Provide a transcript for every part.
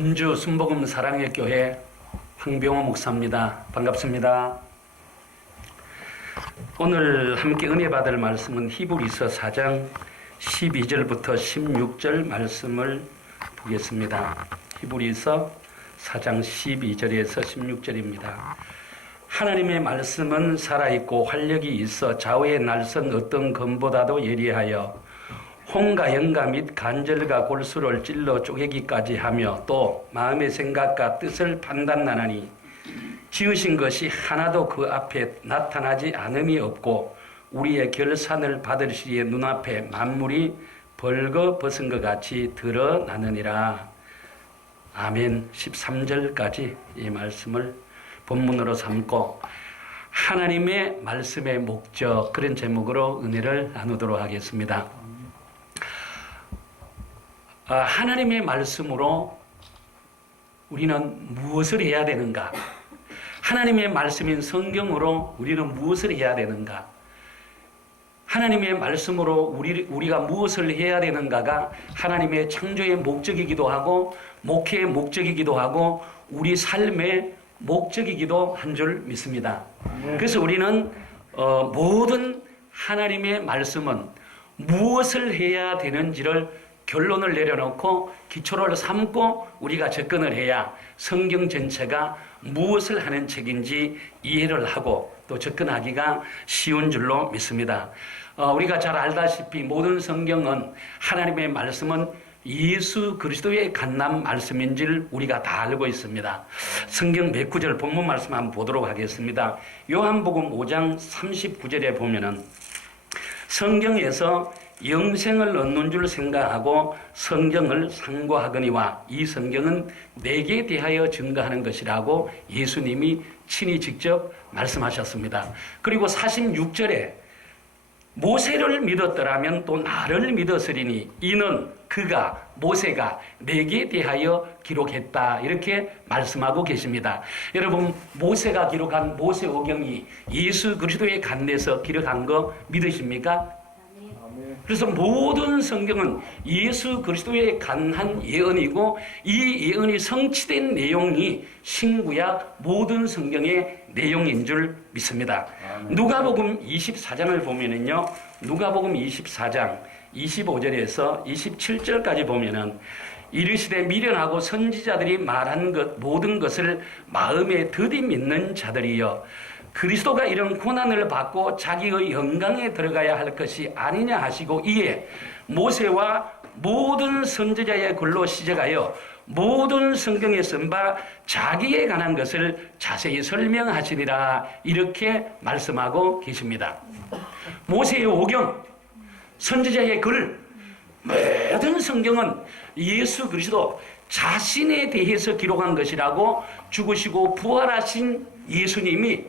원주 순복음 사랑의 교회 황병호 목사입니다. 반갑습니다. 오늘 함께 은혜 받을 말씀은 히브리서 4장 12절부터 16절 말씀을 보겠습니다. 히브리서 4장 12절에서 16절입니다. 하나님의 말씀은 살아있고 활력이 있어 좌우에 날선 어떤 검보다도 예리하여 홍과 영과 및 간절과 골수를 찔러 쪼개기까지 하며 또 마음의 생각과 뜻을 판단하나니 지으신 것이 하나도 그 앞에 나타나지 않음이 없고 우리의 결산을 받을 시에 눈앞에 만물이 벌거벗은 것 같이 드러나느니라. 아멘. 13절까지 이 말씀을 본문으로 삼고 하나님의 말씀의 목적, 그런 제목으로 은혜를 나누도록 하겠습니다. 하나님의 말씀으로 우리는 무엇을 해야 되는가? 하나님의 말씀인 성경으로 우리는 무엇을 해야 되는가? 하나님의 말씀으로 우리가 무엇을 해야 되는가가 하나님의 창조의 목적이기도 하고 목회의 목적이기도 하고 우리 삶의 목적이기도 한 줄 믿습니다. 그래서 우리는 모든 하나님의 말씀은 무엇을 해야 되는지를 결론을 내려놓고 기초를 삼고 우리가 접근을 해야 성경 전체가 무엇을 하는 책인지 이해를 하고 또 접근하기가 쉬운 줄로 믿습니다. 우리가 잘 알다시피 모든 성경은 하나님의 말씀은 예수 그리스도의 간남 말씀인 줄 우리가 다 알고 있습니다. 성경 몇 구절 본문 말씀 한번 보도록 하겠습니다. 요한복음 5장 39절에 보면은 성경에서 영생을 얻는 줄 생각하고 성경을 상고하거니와 이 성경은 내게 대하여 증거하는 것이라고 예수님이 친히 직접 말씀하셨습니다. 그리고 46절에 모세를 믿었더라면 또 나를 믿었으리니 이는 그가 모세가 내게 대하여 기록했다, 이렇게 말씀하고 계십니다. 여러분, 모세가 기록한 모세오경이 예수 그리스도의 간내에서 기록한 거 믿으십니까? 그래서 모든 성경은 예수 그리스도의 간한 예언이고 이 예언이 성취된 내용이 신구약 모든 성경의 내용인 줄 믿습니다. 누가복음 24장을 보면은요, 누가복음 24장 25절에서 27절까지 보면은 이르시되 미련하고 선지자들이 말한 것 모든 것을 마음에 더디 믿는 자들이여 그리스도가 이런 고난을 받고 자기의 영광에 들어가야 할 것이 아니냐 하시고 이에 모세와 모든 선지자의 글로 시작하여 모든 성경에 쓴 바 자기에 관한 것을 자세히 설명하시리라, 이렇게 말씀하고 계십니다. 모세의 오경, 선지자의 글, 모든 성경은 예수 그리스도 자신에 대해서 기록한 것이라고 죽으시고 부활하신 예수님이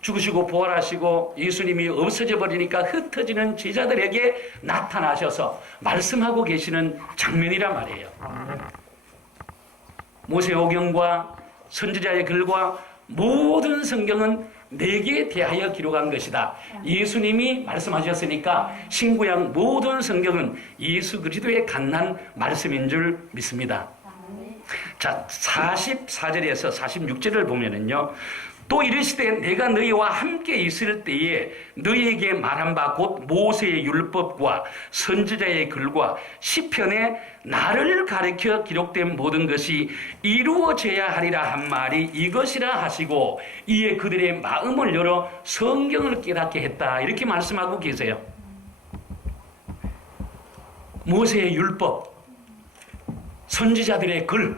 죽으시고 부활하시고 예수님이 없어져 버리니까 흩어지는 제자들에게 나타나셔서 말씀하고 계시는 장면이란 말이에요. 모세오경과 선지자의 글과 모든 성경은 내게 대하여 기록한 것이다. 예수님이 말씀하셨으니까 신구약 모든 성경은 예수 그리스도의 간난 말씀인 줄 믿습니다. 자, 44절에서 46절을 보면은요, 또 이르시되 내가 너희와 함께 있을 때에 너희에게 말한 바 곧 모세의 율법과 선지자의 글과 시편에 나를 가리켜 기록된 모든 것이 이루어져야 하리라 한 말이 이것이라 하시고 이에 그들의 마음을 열어 성경을 깨닫게 했다, 이렇게 말씀하고 계세요. 모세의 율법, 선지자들의 글,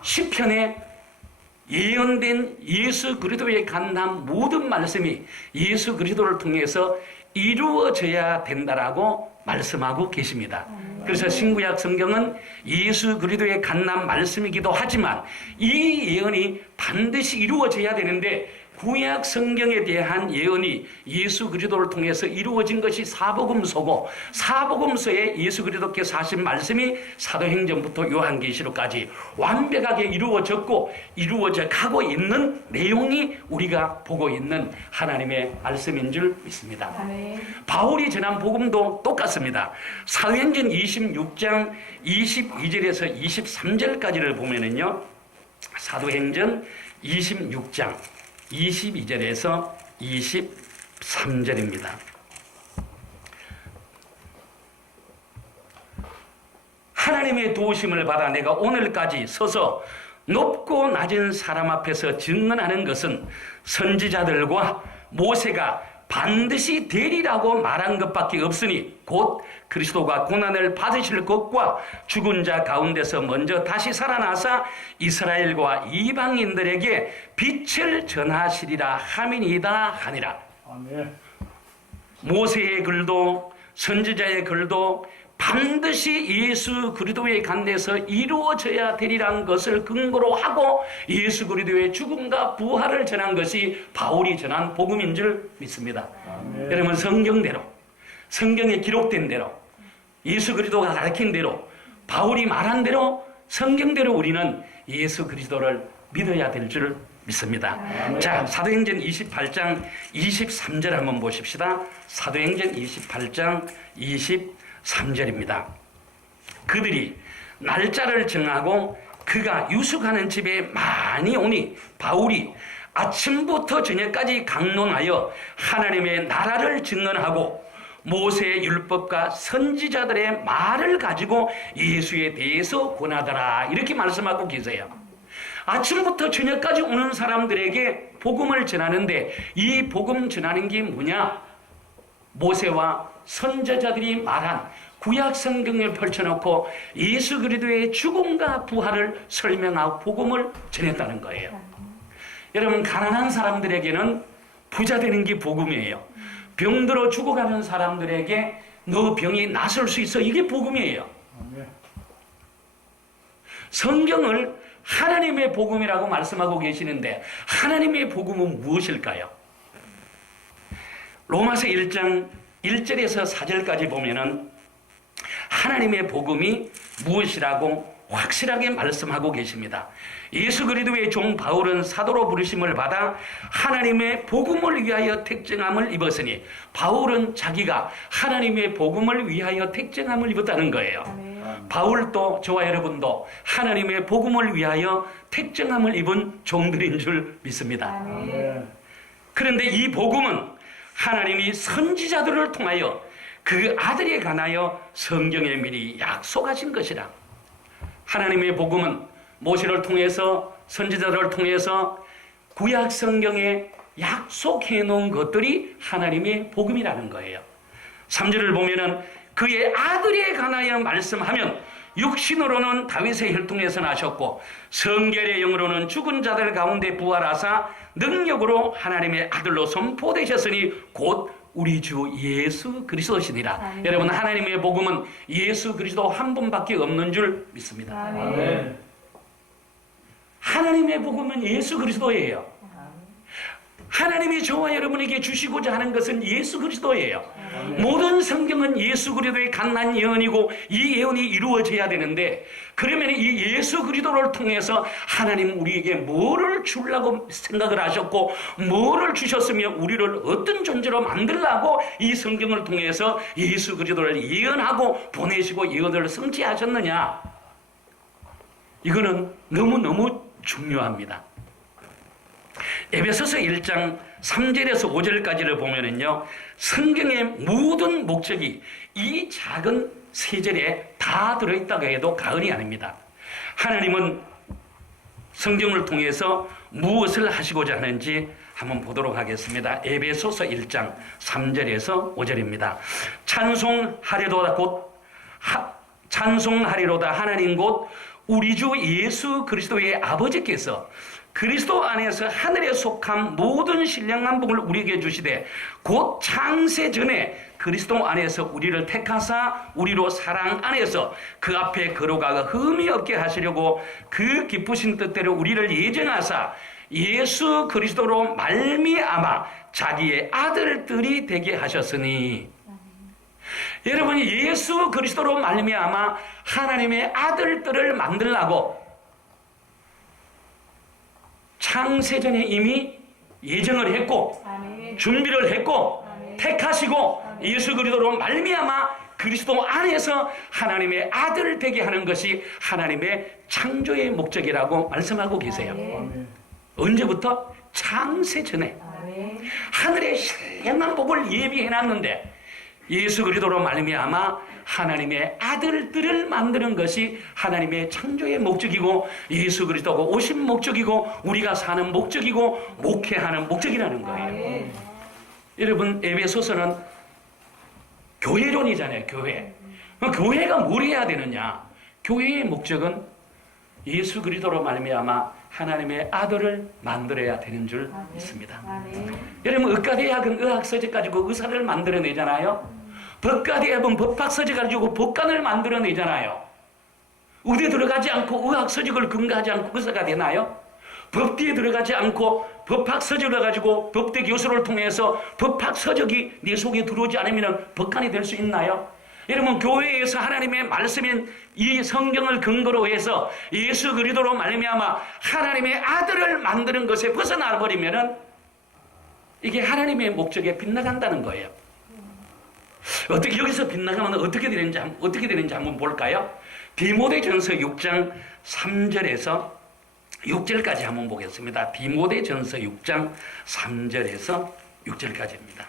시편에 예언된 예수 그리스도의 간남 모든 말씀이 예수 그리스도를 통해서 이루어져야 된다라고 말씀하고 계십니다. 그래서 신구약 성경은 예수 그리스도의 간남 말씀이기도 하지만 이 예언이 반드시 이루어져야 되는데 구약 성경에 대한 예언이 예수 그리스도를 통해서 이루어진 것이 사복음서고, 사복음서에 예수 그리스도께서 하신 말씀이 사도행전부터 요한계시록까지 완벽하게 이루어졌고 이루어져 가고 있는 내용이 우리가 보고 있는 하나님의 말씀인 줄 믿습니다. 아멘. 바울이 전한 복음도 똑같습니다. 사도행전 26장 22절에서 23절까지를 보면은요, 사도행전 26장 22절에서 23절입니다. 하나님의 도우심을 받아 내가 오늘까지 서서 높고 낮은 사람 앞에서 증언하는 것은 선지자들과 모세가 반드시 되리라고 말한 것밖에 없으니 곧 그리스도가 고난을 받으실 것과 죽은 자 가운데서 먼저 다시 살아나사 이스라엘과 이방인들에게 빛을 전하시리라 함이니이다 하니라. 아멘. 모세의 글도 선지자의 글도 반드시 예수 그리스도의 간대에서 이루어져야 되리란 것을 근거로 하고 예수 그리스도의 죽음과 부활을 전한 것이 바울이 전한 복음인 줄 믿습니다. 아멘. 여러분, 성경대로, 성경에 기록된 대로, 예수 그리스도가 가르친 대로, 바울이 말한 대로, 성경대로 우리는 예수 그리스도를 믿어야 될 줄 믿습니다. 아멘. 자, 사도행전 28장 23절 한번 보십시다. 사도행전 28장 23절입니다. 그들이 날짜를 정하고 그가 유숙하는 집에 많이 오니 바울이 아침부터 저녁까지 강론하여 하나님의 나라를 증언하고 모세의 율법과 선지자들의 말을 가지고 예수에 대해서 권하더라. 이렇게 말씀하고 계세요. 아침부터 저녁까지 오는 사람들에게 복음을 전하는데 이 복음 전하는 게 뭐냐? 모세와 선지자들이 말한 구약 성경을 펼쳐놓고 예수 그리스도의 죽음과 부활을 설명하고 복음을 전했다는 거예요. 여러분, 가난한 사람들에게는 부자 되는 게 복음이에요. 병들어 죽어가는 사람들에게 너 병이 나설 수 있어, 이게 복음이에요. 아멘. 성경을 하나님의 복음이라고 말씀하고 계시는데 하나님의 복음은 무엇일까요? 로마서 1장 1절에서 4절까지 보면은 하나님의 복음이 무엇이라고 확실하게 말씀하고 계십니다. 예수 그리스도의 종 바울은 사도로 부르심을 받아 하나님의 복음을 위하여 택정함을 입었으니, 바울은 자기가 하나님의 복음을 위하여 택정함을 입었다는 거예요. 아멘. 바울도 저와 여러분도 하나님의 복음을 위하여 택정함을 입은 종들인 줄 믿습니다. 아멘. 아멘. 그런데 이 복음은 하나님이 선지자들을 통하여 그 아들에 관하여 성경에 미리 약속하신 것이라. 하나님의 복음은 모세를 통해서 선지자들을 통해서 구약 성경에 약속해 놓은 것들이 하나님의 복음이라는 거예요. 3절을 보면은 그의 아들에 관하여 말씀하면 육신으로는 다윗의 혈통에서 나셨고 성결의 영으로는 죽은 자들 가운데 부활하사 능력으로 하나님의 아들로 선포되셨으니 곧 우리 주 예수 그리스도시니라. 아멘. 여러분, 하나님의 복음은 예수 그리스도 한 분밖에 없는 줄 믿습니다. 아멘. 아멘. 하나님의 복음은 예수 그리스도예요. 하나님이 저와 여러분에게 주시고자 하는 것은 예수 그리스도예요. 아멘. 모든 성경은 예수 그리스도의 간난 예언이고 이 예언이 이루어져야 되는데, 그러면 이 예수 그리스도를 통해서 하나님 우리에게 뭐를 주려고 생각을 하셨고 뭐를 주셨으며 우리를 어떤 존재로 만들려고 이 성경을 통해서 예수 그리스도를 예언하고 보내시고 예언을 성취하셨느냐, 이거는 너무너무 중요합니다. 에베소서 1장 3절에서 5절까지를 보면은요, 성경의 모든 목적이 이 작은 세 절에 다 들어있다고 해도 과언이 아닙니다. 하나님은 성경을 통해서 무엇을 하시고자 하는지 한번 보도록 하겠습니다. 에베소서 1장 3절에서 5절입니다. 찬송하리로다 하나님 곧 우리 주 예수 그리스도의 아버지께서 그리스도 안에서 하늘에 속한 모든 신령한 복을 우리에게 주시되 곧 창세 전에 그리스도 안에서 우리를 택하사 우리로 사랑 안에서 그 앞에 거룩하고 흠이 없게 하시려고 그 기쁘신 뜻대로 우리를 예정하사 예수 그리스도로 말미암아 자기의 아들들이 되게 하셨으니. 여러분이 예수 그리스도로 말미암아 하나님의 아들들을 만들라고 창세전에 이미 예정을 했고 준비를 했고 택하시고 예수 그리스도로 말미암아 그리스도 안에서 하나님의 아들 되게 하는 것이 하나님의 창조의 목적이라고 말씀하고 계세요. 언제부터? 창세전에 하늘의 신령한 복을 예비해놨는데 예수 그리스도로 말미암아 하나님의 아들들을 만드는 것이 하나님의 창조의 목적이고 예수 그리스도가 오신 목적이고 우리가 사는 목적이고 목회하는 목적이라는 거예요. 여러분, 에베소서는 교회론이잖아요. 교회. 교회가 뭘 해야 되느냐? 교회의 목적은 예수 그리스도로 말미암아 하나님의 아들을 만들어야 되는 줄 믿습니다. 여러분, 의과대학은 의학서적 가지고 의사를 만들어내잖아요. 법과대학은 법학서적 가지고 법관을 만들어내잖아요. 의대 들어가지 않고 의학서적을 근거하지 않고 의사가 되나요? 법대에 들어가지 않고 법학서적을 가지고 법대 교수를 통해서 법학서적이 내 속에 들어오지 않으면 법관이 될 수 있나요? 여러분, 교회에서 하나님의 말씀인 이 성경을 근거로 해서 예수 그리스도로 말미암아 하나님의 아들을 만드는 것에 벗어나 버리면은 이게 하나님의 목적에 빗나간다는 거예요. 어떻게 여기서 빗나가면 어떻게 되는지 한번 볼까요? 디모데전서 6장 3절에서 6절까지 한번 보겠습니다. 디모데전서 6장 3절에서 6절까지입니다.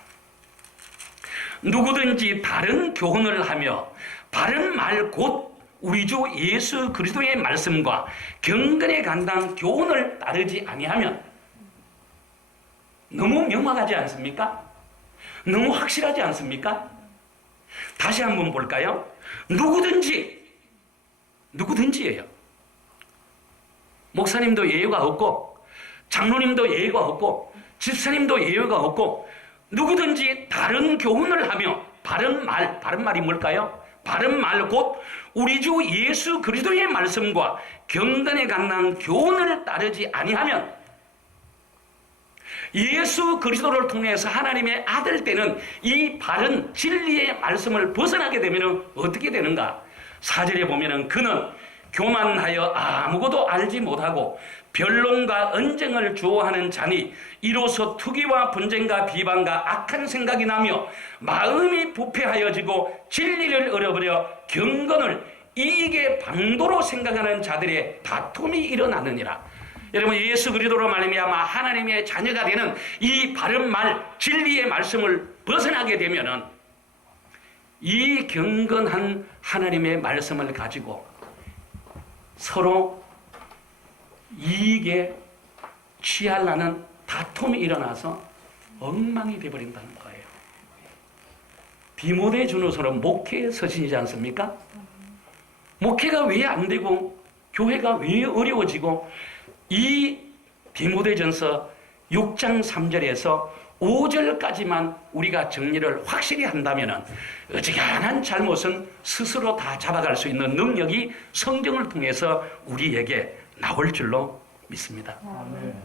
누구든지 다른 교훈을 하며 바른 말 곧 우리 주 예수 그리스도의 말씀과 경건에 관한 교훈을 따르지 아니하면, 너무 명확하지 않습니까? 너무 확실하지 않습니까? 다시 한번 볼까요? 누구든지예요. 목사님도 예외가 없고 장로님도 예외가 없고 집사님도 예외가 없고 누구든지 다른 교훈을 하며 바른 말이 뭘까요? 바른 말 곧 우리 주 예수 그리스도의 말씀과 경건에 관한 교훈을 따르지 아니하면, 예수 그리스도를 통해서 하나님의 아들 되는 이 바른 진리의 말씀을 벗어나게 되면 어떻게 되는가? 4절에 보면은 그는 교만하여 아무것도 알지 못하고 변론과 언쟁을 좋아하는 자니 이로써 투기와 분쟁과 비방과 악한 생각이 나며 마음이 부패하여지고 진리를 잃어버려 경건을 이익의 방도로 생각하는 자들의 다툼이 일어나느니라. 여러분, 예수 그리스도로 말미암아 하나님의 자녀가 되는 이 바른 말, 진리의 말씀을 벗어나게 되면은 이 경건한 하나님의 말씀을 가지고 서로 이익에 취하려는 다툼이 일어나서 엉망이 되어버린다는 거예요. 디모데 전후서는 목회의 서신이지 않습니까? 목회가 왜 안 되고 교회가 왜 어려워지고, 이 디모데전서 6장 3절에서 5절까지만 우리가 정리를 확실히 한다면 어지간한 잘못은 스스로 다 잡아갈 수 있는 능력이 성경을 통해서 우리에게 나올 줄로 믿습니다. 아멘.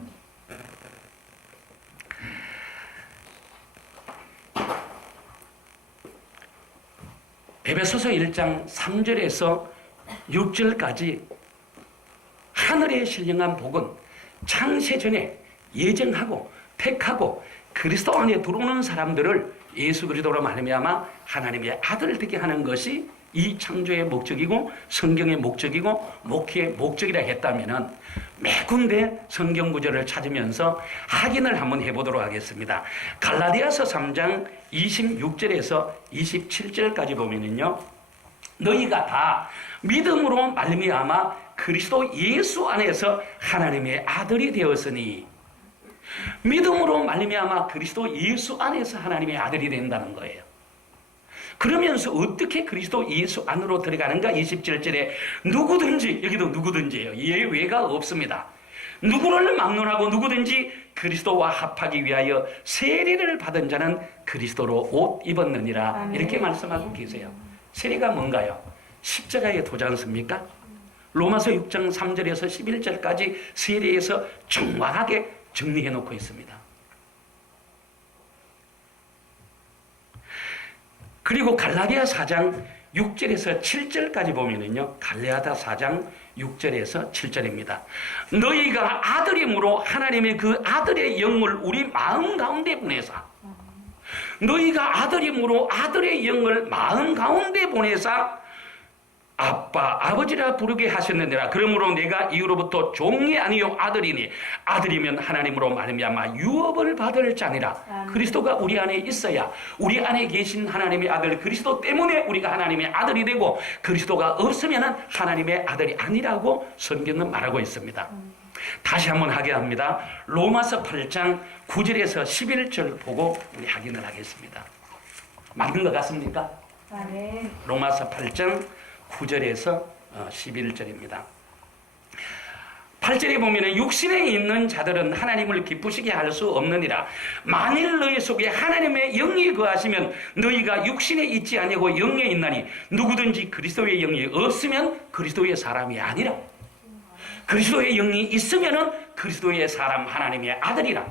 에베소서 1장 3절에서 6절까지 하늘의 신령한 복은 창세전에 예정하고 택하고 그리스도 안에 들어오는 사람들을 예수 그리스도로 말미암아 하나님의 아들을 되게 하는 것이 이 창조의 목적이고 성경의 목적이고 목회의 목적이라 했다면은 매 군데 성경 구절을 찾으면서 확인을 한번 해보도록 하겠습니다. 갈라디아서 3장 26절에서 27절까지 보면은요, 너희가 다 믿음으로 말미암아 그리스도 예수 안에서 하나님의 아들이 되었으니, 믿음으로 말미암아 그리스도 예수 안에서 하나님의 아들이 된다는 거예요. 그러면서 어떻게 그리스도 예수 안으로 들어가는가? 27절에 누구든지, 여기도 누구든지예요. 예외가 없습니다. 누구를 막론하고 누구든지 그리스도와 합하기 위하여 세례를 받은 자는 그리스도로 옷 입었느니라. 이렇게 말씀하고 계세요. 세례가 뭔가요? 십자가에 도지 않습니까? 로마서 6장 3절에서 11절까지 세례에서 정확하게 정리해 놓고 있습니다. 그리고 갈라디아 4장 6절에서 7절까지 보면은요, 갈라디아 4장 6절에서 7절입니다. 너희가 아들임으로 하나님의 그 아들의 영을 우리 마음 가운데 보내사, 너희가 아들임으로 아들의 영을 마음 가운데 보내사 아빠 아버지라 부르게 하셨느니라. 그러므로 내가 이후로부터 종이 아니요 아들이니 아들이면 하나님으로 말미암아 유업을 받을 자니라. 그리스도가 우리 안에 있어야 우리 안에 계신 하나님의 아들 그리스도 때문에 우리가 하나님의 아들이 되고, 그리스도가 없으면 하나님의 아들이 아니라고 성경은 말하고 있습니다. 다시 한번 하게 합니다. 로마서 8장 9절에서 11절 보고 우리 확인을 하겠습니다. 맞는 것 같습니까? 네. 로마서 8장 9절에서 11절입니다. 8절에 보면 육신에 있는 자들은 하나님을 기쁘시게 할 수 없느니라. 만일 너희 속에 하나님의 영이 거하시면 너희가 육신에 있지 아니고 영에 있나니 누구든지 그리스도의 영이 없으면 그리스도의 사람이 아니라. 그리스도의 영이 있으면 그리스도의 사람 하나님의 아들이라.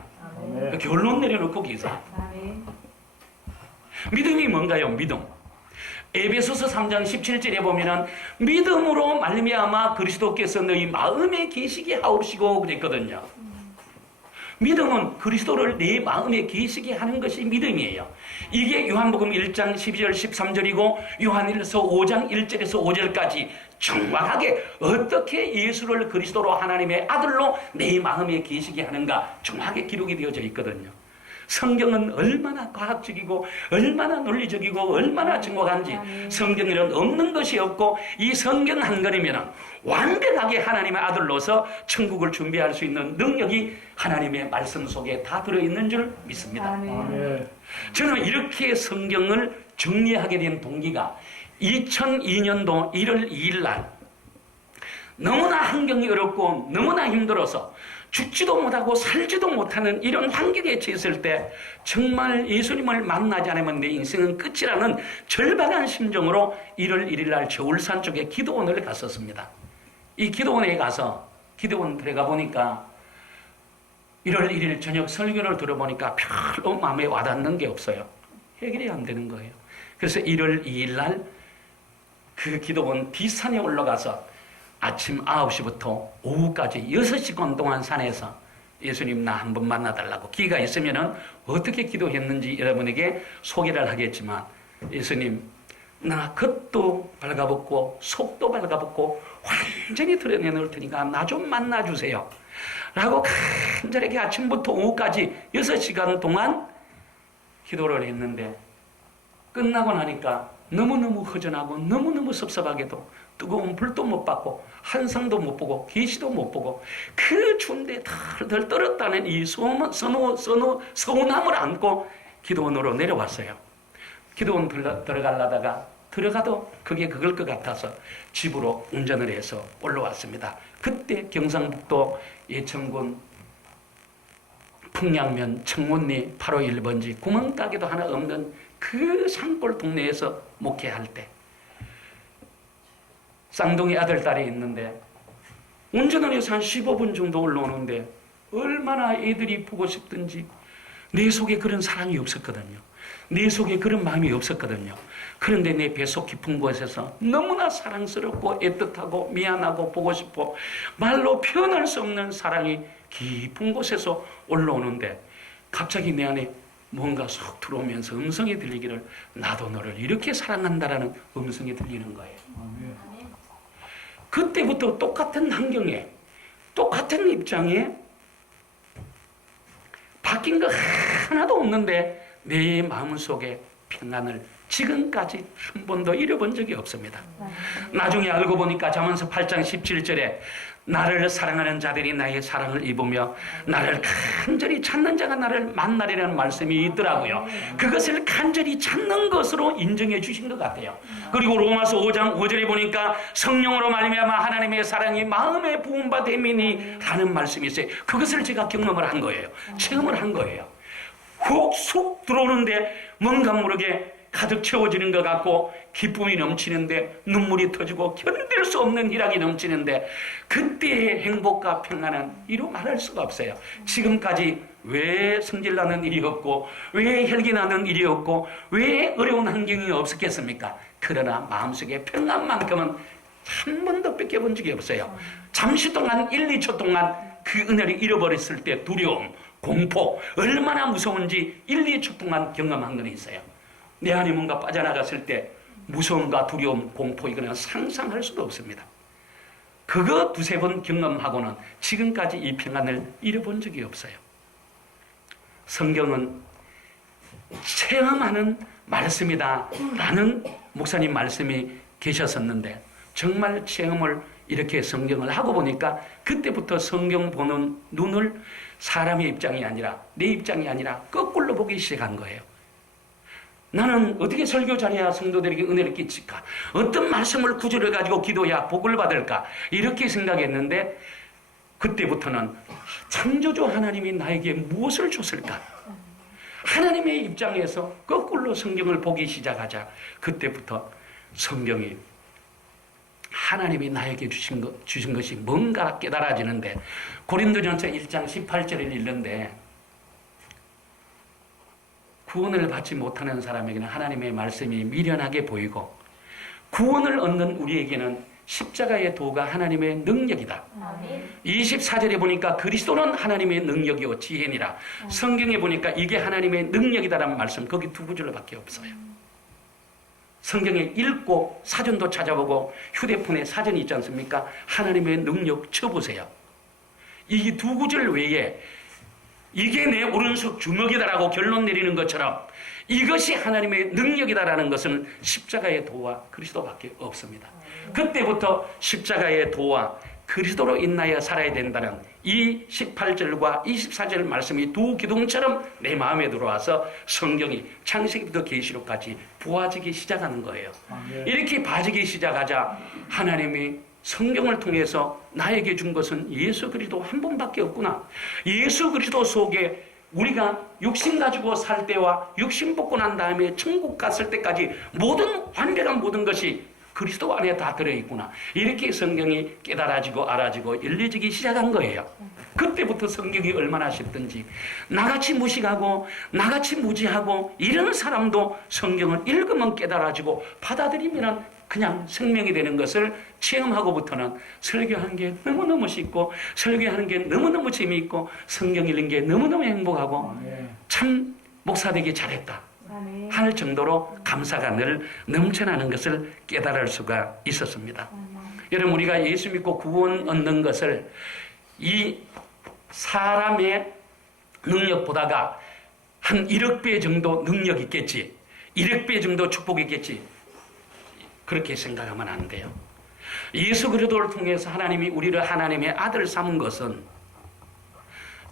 결론 내려놓고 계세요. 믿음이 뭔가요? 믿음. 에베소서 3장 17절에 보면은 믿음으로 말미암아 그리스도께서 너희 마음에 계시게 하옵시고 그랬거든요. 믿음은 그리스도를 내 마음에 계시게 하는 것이 믿음이에요. 이게 요한복음 1장 12절 13절이고 요한일서 5장 1절에서 5절까지 정확하게 어떻게 예수를 그리스도로 하나님의 아들로 내 마음에 계시게 하는가 정확하게 기록이 되어져 있거든요. 성경은 얼마나 과학적이고 얼마나 논리적이고 얼마나 정확한지, 성경에는 없는 것이 없고 이 성경 한 권이면 완벽하게 하나님의 아들로서 천국을 준비할 수 있는 능력이 하나님의 말씀 속에 다 들어있는 줄 믿습니다. 저는 이렇게 성경을 정리하게 된 동기가 2002년도 1월 2일 날 너무나 환경이 어렵고 너무나 힘들어서 죽지도 못하고 살지도 못하는 이런 환경에 처했을 때 정말 예수님을 만나지 않으면 내 인생은 끝이라는 절박한 심정으로 1월 1일 날 저울산 쪽에 기도원을 갔었습니다. 이 기도원에 가서 기도원 들어가 보니까 1월 1일 저녁 설교를 들어보니까 별로 마음에 와닿는 게 없어요. 해결이 안 되는 거예요. 그래서 1월 2일 날 그 기도원 뒷산에 올라가서 아침 9시부터 오후까지 6시간 동안 산에서 예수님 나 한번 만나달라고, 기회가 있으면 어떻게 기도했는지 여러분에게 소개를 하겠지만, 예수님 나 겉도 발가벗고 속도 발가벗고 완전히 드러내놓을 테니까 나 좀 만나주세요 라고 간절하게 아침부터 오후까지 6시간 동안 기도를 했는데, 끝나고 나니까 너무너무 허전하고 너무너무 섭섭하게도 뜨거운 불도 못 받고 한상도 못 보고 계시도 못 보고 그 추운데 덜덜 떨었다는 이 서운함을 안고 기도원으로 내려왔어요. 기도원 들어가려다가 들어가도 그게 그걸 것 같아서 집으로 운전을 해서 올라왔습니다. 그때 경상북도 예천군 풍량면 청문리 8호 1번지 구멍가게도 하나 없는 그 산골 동네에서 목회할 때 쌍둥이 아들, 딸이 있는데 운전을 해서 한 15분 정도 올라오는데 얼마나 애들이 보고 싶든지 내 속에 그런 사랑이 없었거든요. 내 속에 그런 마음이 없었거든요. 그런데 내 뱃속 깊은 곳에서 너무나 사랑스럽고 애틋하고 미안하고 보고 싶고 말로 표현할 수 없는 사랑이 깊은 곳에서 올라오는데 갑자기 내 안에 뭔가 쏙 들어오면서 음성이 들리기를, 나도 너를 이렇게 사랑한다라는 음성이 들리는 거예요. 그때부터 똑같은 환경에 똑같은 입장에 바뀐 거 하나도 없는데 내 마음속에 평안을 지금까지 한 번도 잃어본 적이 없습니다. 나중에 알고 보니까 잠언서 8장 17절에 나를 사랑하는 자들이 나의 사랑을 입으며 나를 간절히 찾는 자가 나를 만나리라는 말씀이 있더라고요. 그것을 간절히 찾는 것으로 인정해 주신 것 같아요. 그리고 로마서 5장 5절에 보니까 성령으로 말미암아 하나님의 사랑이 마음에 부은 바 됨이니 라는 말씀이 있어요. 그것을 제가 경험을 한 거예요. 체험을 한 거예요. 훅 쑥 들어오는데 뭔가 모르게 가득 채워지는 것 같고 기쁨이 넘치는데 눈물이 터지고 견딜 수 없는 희락이 넘치는데 그때의 행복과 평안은 이루 말할 수가 없어요. 지금까지 왜 성질나는 일이 없고 왜 혈기나는 일이 없고 왜 어려운 환경이 없었겠습니까? 그러나 마음속에 평안만큼은 한 번도 뺏겨본 적이 없어요. 잠시 동안 1, 2초 동안 그 은혜를 잃어버렸을 때 두려움, 공포, 얼마나 무서운지 1, 2초 동안 경험한 건 있어요. 내 안에 뭔가 빠져나갔을 때 무서움과 두려움, 공포 이거는 상상할 수도 없습니다. 그거 두세 번 경험하고는 지금까지 이 평안을 잃어본 적이 없어요. 성경은 체험하는 말씀이다 라는 목사님 말씀이 계셨었는데 정말 체험을 이렇게 성경을 하고 보니까 그때부터 성경 보는 눈을 사람의 입장이 아니라 내 입장이 아니라 거꾸로 보기 시작한 거예요. 나는 어떻게 설교 잘해야 성도들에게 은혜를 끼칠까? 어떤 말씀을 구절을 가지고 기도해야 복을 받을까? 이렇게 생각했는데 그때부터는 창조주 하나님이 나에게 무엇을 줬을까? 하나님의 입장에서 거꾸로 성경을 보기 시작하자 그때부터 성경이 하나님이 나에게 주신 것이 뭔가 깨달아지는데 고린도전서 1장 18절을 읽는데 구원을 받지 못하는 사람에게는 하나님의 말씀이 미련하게 보이고 구원을 얻는 우리에게는 십자가의 도가 하나님의 능력이다. 24절에 보니까 그리스도는 하나님의 능력이요 지혜니라. 성경에 보니까 이게 하나님의 능력이다라는 말씀 거기 두 구절밖에 없어요. 성경에 읽고 사전도 찾아보고 휴대폰에 사전이 있지 않습니까? 하나님의 능력 쳐보세요. 이 두 구절 외에 이게 내 오른손 주먹이다라고 결론 내리는 것처럼 이것이 하나님의 능력이다라는 것은 십자가의 도와 그리스도밖에 없습니다. 그때부터 십자가의 도와 그리스도로 인하여 살아야 된다는 이 18절과 24절 말씀이 두 기둥처럼 내 마음에 들어와서 성경이 창세기부터 계시록까지 부어지기 시작하는 거예요. 이렇게 봐지기 시작하자 하나님이 성경을 통해서 나에게 준 것은 예수 그리스도 한 분밖에 없구나. 예수 그리스도 속에 우리가 육신 가지고 살 때와 육신 벗고 난 다음에 천국 갔을 때까지 모든 완벽한 모든 것이 그리스도 안에 다 들어있구나. 이렇게 성경이 깨달아지고 알아지고 열려지기 시작한 거예요. 그때부터 성경이 얼마나 쉽든지 나같이 무식하고 나같이 무지하고 이런 사람도 성경을 읽으면 깨달아지고 받아들이면 그냥 생명이 되는 것을 체험하고부터는 설교하는 게 너무너무 쉽고 설교하는 게 너무너무 재미있고 성경 읽는 게 너무너무 행복하고 참 목사 되기 잘했다 할 정도로 감사가 늘 넘쳐나는 것을 깨달을 수가 있었습니다. 여러분 우리가 예수 믿고 구원 얻는 것을 이 사람의 능력보다가 한 1억 배 정도 능력이 있겠지 1억 배 정도 축복이 있겠지 그렇게 생각하면 안 돼요. 예수 그리스도를 통해서 하나님이 우리를 하나님의 아들 삼은 것은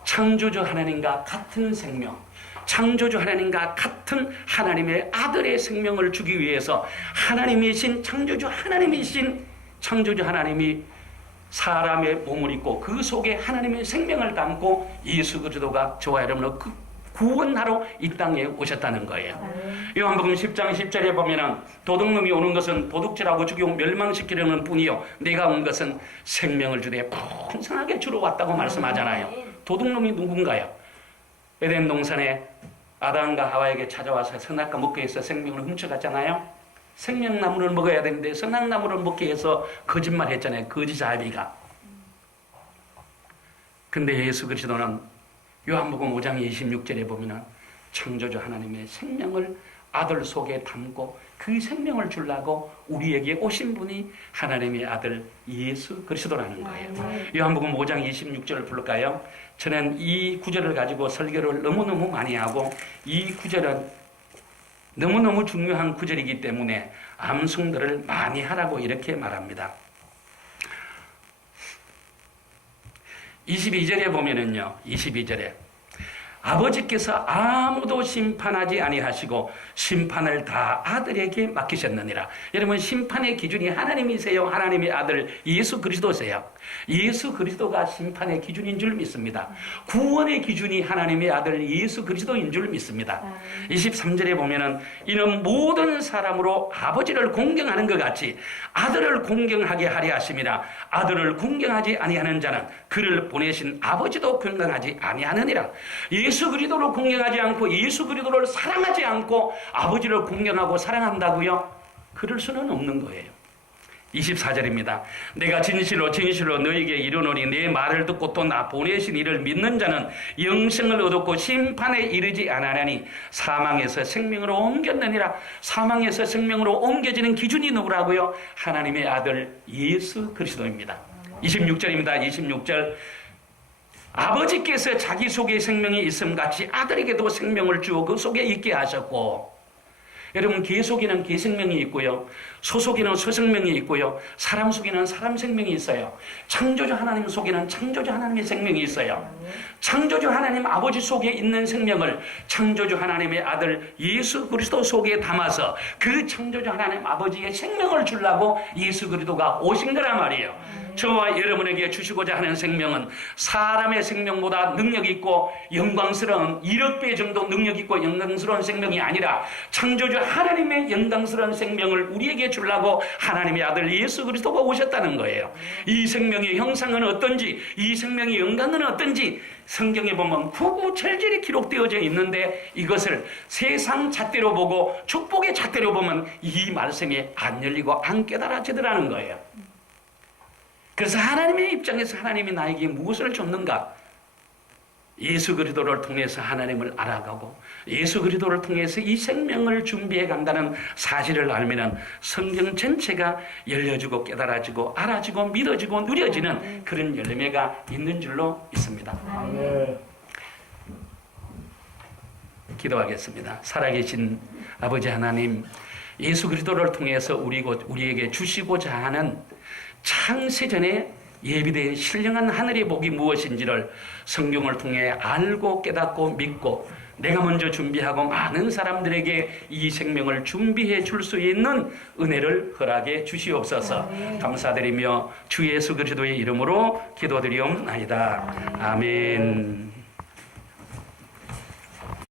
창조주 하나님과 같은 생명 창조주 하나님과 같은 하나님의 아들의 생명을 주기 위해서 하나님이신 창조주 하나님이신 창조주 하나님이 사람의 몸을 입고 그 속에 하나님의 생명을 담고 예수 그리스도가 저와 여러분을 구원하러 이 땅에 오셨다는 거예요. 요한복음 10장 10절에 보면은 도둑놈이 오는 것은 도둑질하고 죽이고 멸망시키려는 뿐이요 내가 온 것은 생명을 주되 풍성하게 주러 왔다고 말씀하잖아요. 도둑놈이 누군가요? 에덴 동산에 아담과 하와에게 찾아와서 선악과 먹게 해서 생명을 훔쳐갔잖아요. 생명나무를 먹어야 되는데 선악나무를 먹게 해서 거짓말했잖아요. 거짓아비가. 근데 예수 그리스도는 요한복음 5장 26절에 보면은 창조주 하나님의 생명을 아들 속에 담고 그 생명을 주려고 우리에게 오신 분이 하나님의 아들 예수 그리스도라는 거예요. 요한복음 5장 26절을 부를까요? 저는 이 구절을 가지고 설교를 너무너무 많이 하고 이 구절은 너무너무 중요한 구절이기 때문에 암송들을 많이 하라고 이렇게 말합니다. 22절에 보면은요, 22절에 아버지께서 아무도 심판하지 아니하시고 심판을 다 아들에게 맡기셨느니라. 여러분, 심판의 기준이 하나님이세요? 하나님의 아들 예수 그리스도세요? 예수 그리스도가 심판의 기준인 줄 믿습니다. 구원의 기준이 하나님의 아들 예수 그리스도인 줄 믿습니다. 23절에 보면은 이는 모든 사람으로 아버지를 공경하는 것 같이 아들을 공경하게 하려 하심이라. 아들을 공경하지 아니하는 자는 그를 보내신 아버지도 공경하지 아니하느니라. 예수 그리스도를 공경하지 않고 예수 그리스도를 사랑하지 않고 아버지를 공경하고 사랑한다고요? 그럴 수는 없는 거예요. 24절입니다. 내가 진실로 진실로 너에게 이르노니 내 말을 듣고 또 나 보내신 이를 믿는 자는 영생을 얻었고 심판에 이르지 아니하나니 사망에서 생명으로 옮겼느니라. 사망에서 생명으로 옮겨지는 기준이 누구라고요? 하나님의 아들 예수 그리스도입니다. 26절입니다. 26절. 아버지께서 자기 속에 생명이 있음 같이 아들에게도 생명을 주어 그 속에 있게 하셨고, 여러분, 개 속에는 개 생명이 있고요, 소 속에는 소 생명이 있고요, 사람 속에는 사람 생명이 있어요. 창조주 하나님 속에는 창조주 하나님의 생명이 있어요. 창조주 하나님 아버지 속에 있는 생명을 창조주 하나님의 아들 예수 그리스도 속에 담아서 그 창조주 하나님 아버지의 생명을 주려고 예수 그리스도가 오신 거란 말이에요. 저와 여러분에게 주시고자 하는 생명은 사람의 생명보다 능력 있고 영광스러운 1억 배 정도 능력 있고 영광스러운 생명이 아니라 창조주 하나님의 영광스러운 생명을 우리에게 주려고 하나님의 아들 예수 그리스도가 오셨다는 거예요. 이 생명의 형상은 어떤지, 이 생명의 영광은 어떤지 성경에 보면 구구절절히 기록되어져 있는데 이것을 세상 잣대로 보고 축복의 잣대로 보면 이 말씀이 안 열리고 안 깨달아지더라는 거예요. 그래서 하나님의 입장에서 하나님이 나에게 무엇을 줬는가? 예수 그리스도를 통해서 하나님을 알아가고 예수 그리스도를 통해서 이 생명을 준비해 간다는 사실을 알면 성경 전체가 열려지고 깨달아지고 알아지고 믿어지고 누려지는 그런 열매가 있는 줄로 믿습니다. 기도하겠습니다. 살아계신 아버지 하나님, 예수 그리스도를 통해서 우리에게 주시고자 하는 창세전에 예비된 신령한 하늘의 복이 무엇인지를 성경을 통해 알고 깨닫고 믿고 내가 먼저 준비하고 많은 사람들에게 이 생명을 준비해 줄 수 있는 은혜를 허락해 주시옵소서. 감사드리며 주 예수 그리스도의 이름으로 기도드리옵나이다. 아멘.